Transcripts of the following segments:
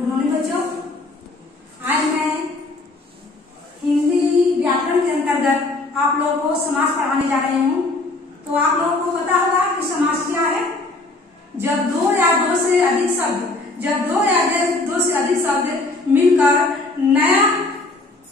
Good morning बच्चों। आज मैं हिंदी व्याकरण के अंतर्गत आप लोगों को समास पढ़ाने जा रही हूँ। तो आप लोगों को पता होगा कि समास क्या है। जब दो या दो से अधिक शब्द मिलकर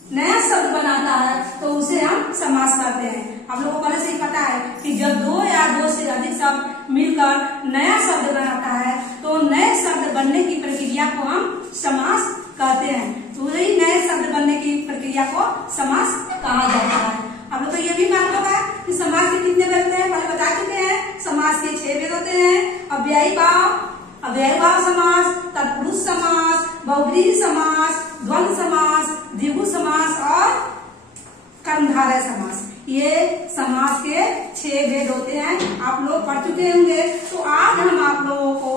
नया शब्द बनाता है तो उसे हम समास करते हैं। आप लोगों को पहले से ही पता है कि जब दो या दो से अधिक शब्द मिलकर नया शब्द बनाता है तो नए शब्द बनने की प्रक्रिया को हम समास कहते हैं। तो यही नए शब्द बनने की प्रक्रिया को समास कहा जाता है। आप लोग को ये भी मालूम होगा कि समास के कितने भेद होते हैं, पहले बता चुके हैं। समास के 6 भेद होते हैं। अव्ययी भाव समास, तत्पुरुष समास, बहुब्रीहि समास, द्वंद्व समास, द्विगु समास और कर्मधारय समास। ये समास के 6 भेद होते हैं। आप लोग पढ़ चुके होंगे। तो आज हम आप लोगों को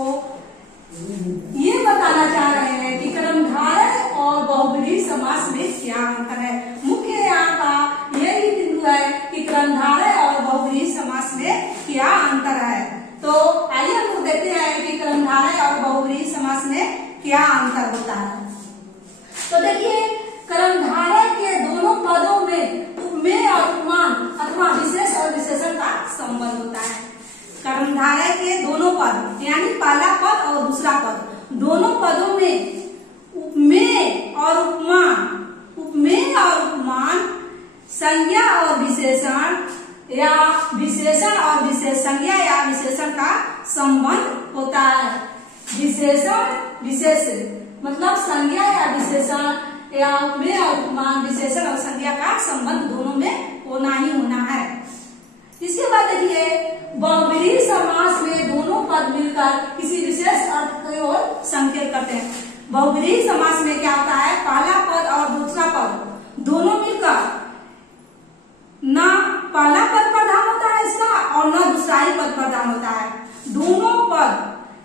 ये बताना चाह रहे हैं कि कर्मधारय और बहुब्रीहि समास में क्या अंतर है। मुख्य यहाँ का यही बिंदु है कि कर्मधारय और बहुब्रीहि समास में क्या अंतर है। तो आइए हम लोग देखते हैं कि कर्मधारय और बहुब्रीहि समास में क्या अंतर होता है। तो देखिए, कर्मधारय के दोनों पदों में उपमेय और उपमान अथवा विशेष और विशेषण का संबंध होता है। कर्मधारय के दोनों पद यानी पहला पद और दूसरा पद, दोनों पदों में उपमेय और उपमान संज्ञा और विशेषण या विशेषण और संज्ञा या विशेषण का संबंध होता है। विशेष मतलब संज्ञा या विशेषण या उपमेय और उपमान विशेषण और संज्ञा का संबंध दोनों में होना ही होना है। इसके बाद देखिए, बहुब्रीहि समास में दोनों पद मिलकर किसी विशेष अर्थ की ओर संकेत करते हैं। बहुब्रीहि समास में क्या होता है, पहला पद और दूसरा पद दोनों मिलकर न पहला पद प्रधान होता है इसका और न दूसरा ही पद प्रधान होता है। दोनों पद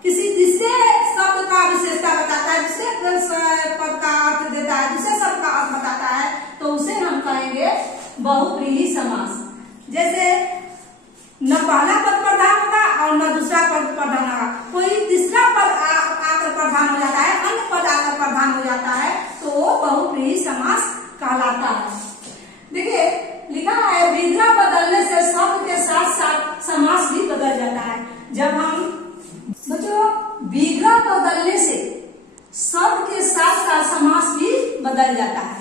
किसी तीसरे शब्द का विशेषता बताता है, दूसरे पद का अर्थ देता है, दूसरे शब्द का अर्थ बताता है, तो उसे हम कहेंगे बहुब्रीहि समास। जैसे न पहला पद प्रधान होगा और न दूसरा पद प्रधान होगा, कोई तीसरा पद आकर प्रधान हो जाता है, अन्य पद आकर प्रधान हो जाता है, तो वो बहुब्रीहि समास कहलाता है। देखिए लिखा है, विग्रह बदलने से शब्द के साथ साथ समास भी बदल जाता है। जब हम बच्चों विग्रह बदलने से शब्द के साथ साथ समास भी बदल जाता है।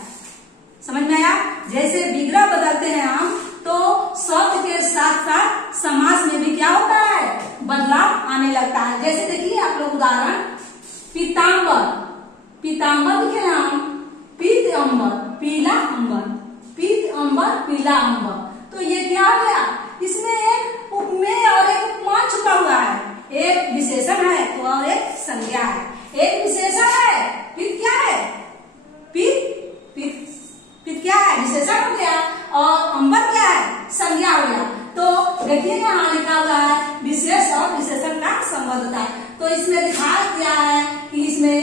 समझ में आया? जैसे विग्रह बदलते हैं हम तो शब्द के साथ साथ समास में भी क्या होता है, बदलाव आने लगता है। जैसे देखिए आप लोग उदाहरण, पीताम्बर लिखे हम, पीत अंबर, पीला अंबर, पीत अंबर, पीला अंबर। तो ये क्या हो गया, इसमें एक उपमेय और एक उपमान छुपा हुआ है। एक विशेषण है तो और एक संज्ञा है। एक विशेषण है, पीत क्या है, पीत क्या है, विशेषण हो गया, और अंबर क्या है, संज्ञा हो गया। तो देखिए यहाँ लिखा हुआ है विशेष और विशेषण का संबंध होता है। तो इसमें लिखा क्या है कि इसमें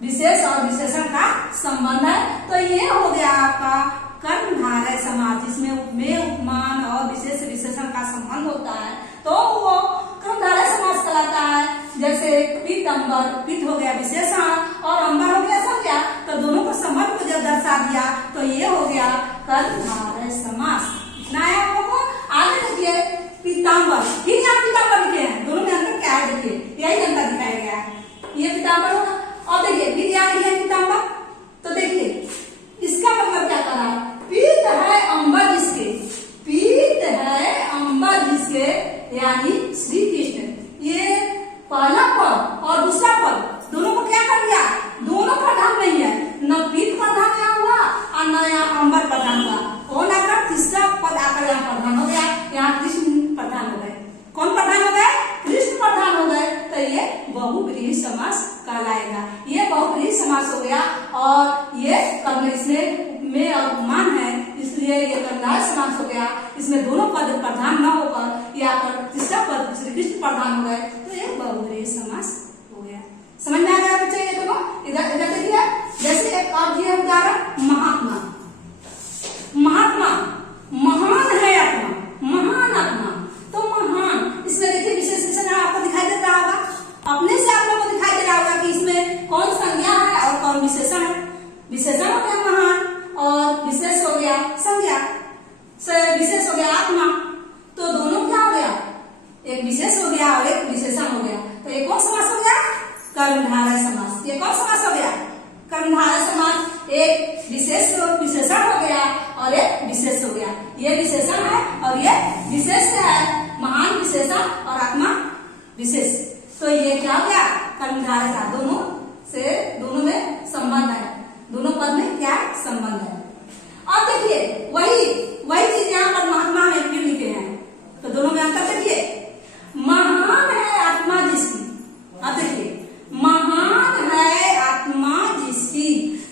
विशेष और विशेषण का संबंध है। तो ये हो गया आपका कर्मधारय समास, जिसमें उपमेय उपमान और विशेष विशेषण का संबंध होता है, तो वो कर्मधारय समास कहलाता है। जैसे पीत अंबर, पीत हो गया विशेषण और अंबर हो गया संज्ञा, तो दोनों को संबंध को जब दर्शा दिया तो ये हो गया कर्मधारय समास। इतना है आप लोगों को। आगे देखिए पीताम्बर, फिर यहाँ पीताम्बर लिखे हैं, दोनों में अंतर क्या है देखिए, यही अंतर दिखाया गया है। ये पीताम्बर होगा और देखिए फिर यहाँ लिखे पीताम्बर, तो देखिए इसका मतलब क्या कर रहा है, पीत है अंबर जिसके, पीत है अंबर जिसके यानी श्री कृष्ण। ये पहला पद और दूसरा पद दोनों को क्या कर दिया, दोनों प्रधान नहीं है, न पीत प्रधान यहाँ हुआ और न यहाँ अंबर प्रधान हुआ। कौन आकर तीसरा पद आकर यहाँ प्रधान हो गया, यहाँ कृष्ण प्रधान हो गए। कौन प्रधान हो गए, कृष्ण प्रधान हो गए। तो ये बहुब्रीहि समास कहलाएगा। ये बहुब्रीहि समास हो गया और ये कर्म इसमें में और उपमान है, इसलिए ये कर्मधारय समास हो गया। इसमें दोनों पद प्रधान न होकर या तीसरा पद श्री कृष्ण प्रधान हो गए, तो ये बहुब्रीहि समास हो गया। समझ में आ गया बच्चे ये दोनों? इधर देखिए, जैसे एक और दिया उदाहरण, महात्मा महान है आत्मा, महान आत्मा। तो महान, इसमें देखिए विशेष विशेषण आपको दिखाई दे रहा होगा, अपने से आप लोगों को दिखाई दे रहा होगा कि इसमें कौन संज्ञा कर्मधारय समास। ये कौन समास हो गया? कर्मधारय समास। एक विशेषण हो गया और एक विशेष हो गया। ये विशेषण है और ये विशेष है, महान विशेषण और आत्मा विशेष। तो ये क्या हो गया? कर्मधारय का दोनों में संबंध है, दोनों पद में क्या संबंध है। अब देखिए वही चीज यहाँ पर महात्मा में क्यों लिखे हैं, तो दोनों में अंतर देखिए। महान है आत्मा जिसकी, अब देखिए महान है आत्मा जिसकी,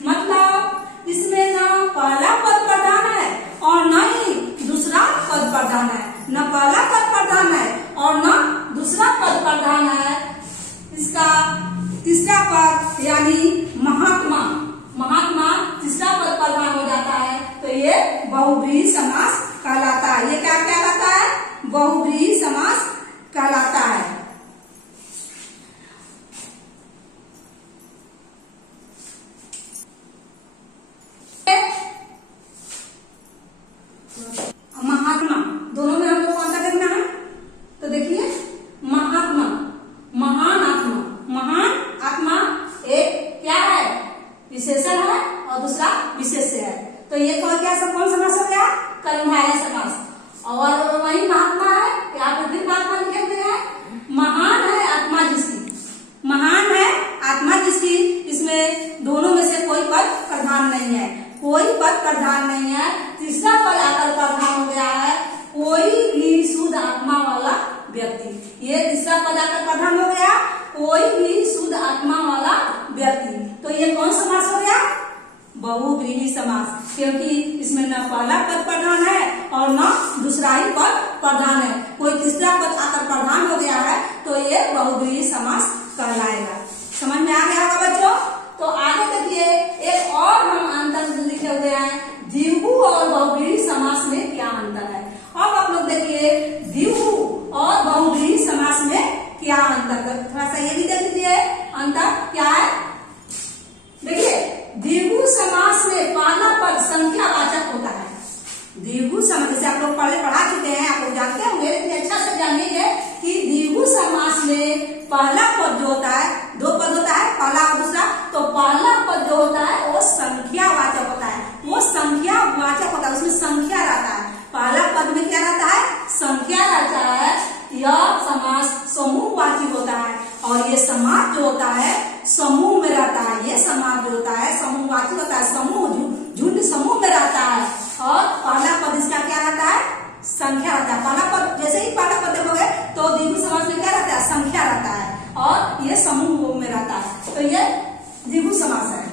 मतलब इसमें ना पहला पद प्रधान है और न ही दूसरा पद प्रधान है, न पहला पद प्रधान है और न दूसरा पद प्रधान है। इसका तीसरा पद यानी महात्मा तीसरा पद प्रधान हो जाता है, तो ये बहुव्रीहि समास कहलाता है। ये क्या कहलाता है? बहुव्रीहि समास कहलाता है। महात्मा दोनों में हम लोग कौन सा देखना है? तो देखिए महात्मा, महान आत्मा एक क्या है? विशेषण है और दूसरा विशेष है। तो ये कौन समास हो गया? कर्मधारय समास। और वही महात्मा है, यहाँ पर भी महात्मा लिखे हुए हैं। महान है आत्मा जिसकी, महान है आत्मा जिसकी, इसमें दोनों में से कोई पद प्रधान नहीं है, कोई पद प्रधान नहीं है। तीसरा पद आकर प्रधान हो गया है, कोई भी शुद्ध आत्मा वाला व्यक्ति। ये तीसरा पद आकर प्रधान हो गया, कोई भी शुद्ध आत्मा वाला व्यक्ति। तो ये कौन समास हो गया? बहुव्रीहि समास, क्योंकि इसमें न पहला पद प्रधान है और न दूसरा ही पद प्रधान है, कोई तीसरा पद आकर प्रधान हो गया है, तो ये बहुव्रीहि समास कहलाएगा। समझ में आ गया होगा बच्चों? तो आगे देखिए एक और हम अंतर लिखे हुए हैं, द्विगु और बहुव्रीहि समास में क्या अंतर है। अब आप लोग देखिए द्विगु और बहुव्रीहि समास में क्या अंतर है, थोड़ा सा ये भी देख लीजिए अंतर क्या है। देखिए द्विगु समास में पहला पद संख्यावाचक होता है। द्विगु समास जैसे आप लोग पहले पढ़ा चुके हैं, आप लोग जानते होंगे, लेकिन अच्छा से जानिए कि द्विगु समास में पहला पद जो होता है, दो पद होता है, पहला और दूसरा, तो पहला पद जो होता है वो संख्यावाचक होता है, वो संख्यावाचक होता है, उसमें संख्या रहता है। पहला पद में क्या रहता है? संख्या रहता है। यह समास समूहवाची होता है और ये समास जो होता है समूह में रहता है। ये समास जो होता है समूहवाची होता है, समूह झुंड समूह में रहता है। और पहला पद इसका क्या रहता है? संख्या रहता है। पहला पद जैसे ही पहला पद देखोगे तो द्विगु समास में क्या रहता है? संख्या रहता है और ये समूह में रहता है, तो ये द्विगु समास है।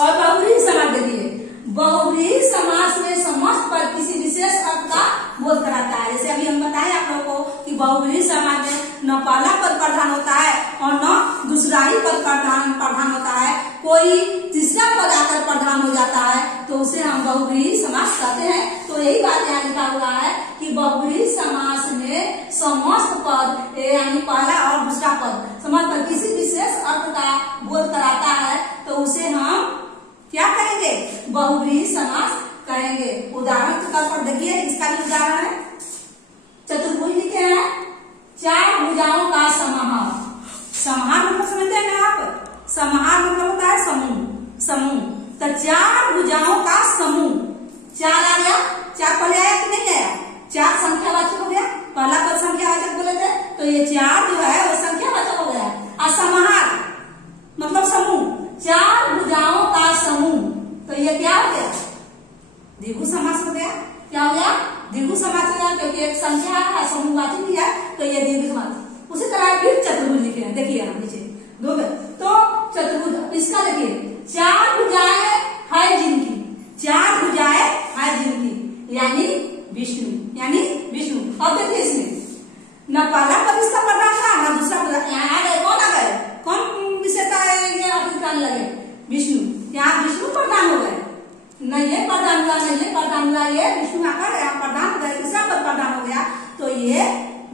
और बहुव्रीहि समास देखिए, बहुव्रीहि समास में समस्त पद किसी विशेष अर्थ का बोध कराता है। जैसे अभी हम बताएं आप लोगों को कि बहुव्रीहि समास में न पहला पद प्रधान होता है और न दूसरा ही पद प्रधान होता है, कोई तीसरा पद आकर प्रधान हो जाता है, तो उसे हम बहुव्रीहि समास कहते हैं। तो यही बात यहाँ लिखा हुआ है कि बहुव्रीहि समास में समस्त पद यानी पहला और दूसरा पद समस्त पद किसी विशेष अर्थ का बोध कराता है, तो उसे हम क्या कहेंगे? बहुव्रीहि समास कहेंगे। उदाहरण के तौर पर देखिए, इसका भी उदाहरण है, चतुर्भुज लिखे हैं, चार भुजाओं का समाहार। समाहार मतलब समझते हैं ना आप? समाहार मतलब होता है समूह। तो चार भुजाओं का समूह, चार आ गया, चार पहले आया कि नहीं आया? चार संख्यावाचक हो गया, पहला पद संख्यावाचक बोले थे, तो ये चार जो है वो संख्यावाचक हो गया। और समाहार मतलब समूह, चार भुजाओं का समूह, तो ये क्या हो गया? द्विगु समास हो गया। क्या हो गया? द्विगु समास हो गया, क्योंकि एक संख्या है, समूहवाचक भी है, तो ये द्विगु समास। उसी तरह फिर चतुर्भुज लिखे हैं, देखिए यहाँ नीचे दो में, तो चतुर्भुज इसका देखिए, चार भुजाएं है जिनकी, चार भुजाएं है जिनकी, यानी विष्णु। अब देखिए इसमें न पहला पद इसका प्रधान था न दूसरा पद। यहाँ आ गए, कौन आ गए? कौन विषयता है ये आप लगे? विष्णु। यहाँ विष्णु प्रधान हो गए, न ये प्रधान हुआ न ये प्रधान हुआ, ये विष्णु आकर यहाँ प्रधान हो गया, दूसरा पद प्रधान हो गया, तो ये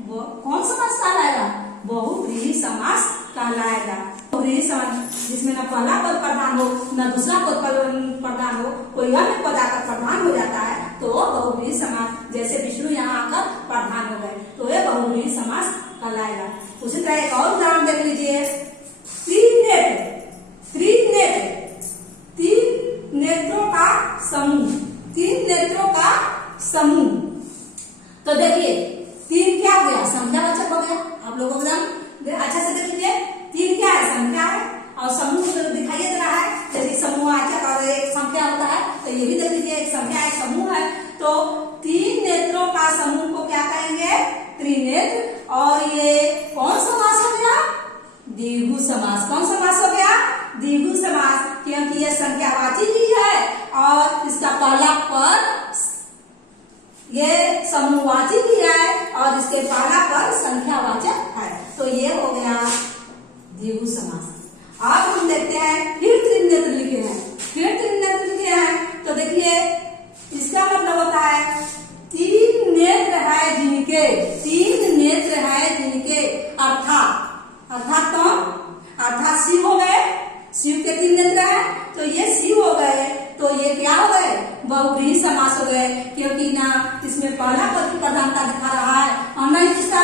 कौन समास कहलाएगा? बहुव्रीहि समास कहलाएगा। बहुव्रीहि समास जिसमें न पहला पद प्रधान हो न दूसरा पद प्रधान हो, कोई अन्य पद आकर प्रधान हो जाता है, तो बहुव्रीहि समास। जैसे विष्णु यहाँ आकर प्रधान हो गए, तो ये बहुव्रीहि समास कहलाएगा। उसी तरह एक और उदाहरण देख लीजिए, द्विगु समास। कौन समास हो गया? द्विगु समास, क्योंकि ये संख्यावाची भी है और इसका पहला पद ये समूहवाची भी है और इसके पहला पद संख्यावाचक है, तो ये हो गया द्विगु समास। अब हम देखते हैं फिर त्रिनेत्र लिखे हैं। फिर त्रिनेत्र लिखे हैं तो देखिए इसका मतलब होता है तीन नेत्र है जिनके, तीन नेत्र है जिनके, अर्थात कौन? अर्थात शिव हो गए, शिव के तीन नेत्र है तो ये शिव हो गए, तो ये क्या हो गए? बहुव्रीहि समास हो गए, क्योंकि ना इसमें पहला पद की प्रधानता दिखा रहा है और न ही दूसरा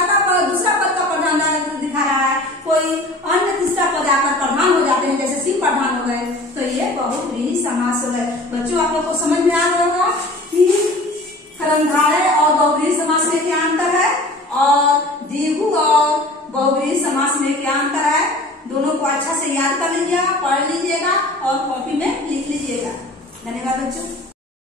पद का प्रधानता दिखा रहा है, कोई अन्य तीसरा पद आकर प्रधान हो जाते हैं, जैसे शिव प्रधान हो गए, तो ये बहुव्रीहि समास हो गए। बच्चों आप लोग को समझ में आ रहा होगा कि कर्मधारय और बहुव्रीहि समास में क्या अंतर है और द्विगु और बहुव्रीहि समास में क्या अंतर है, दोनों को अच्छा से याद कर लीजिएगा, पढ़ लीजिएगा और कॉपी में लिख लीजिएगा। धन्यवाद बच्चों।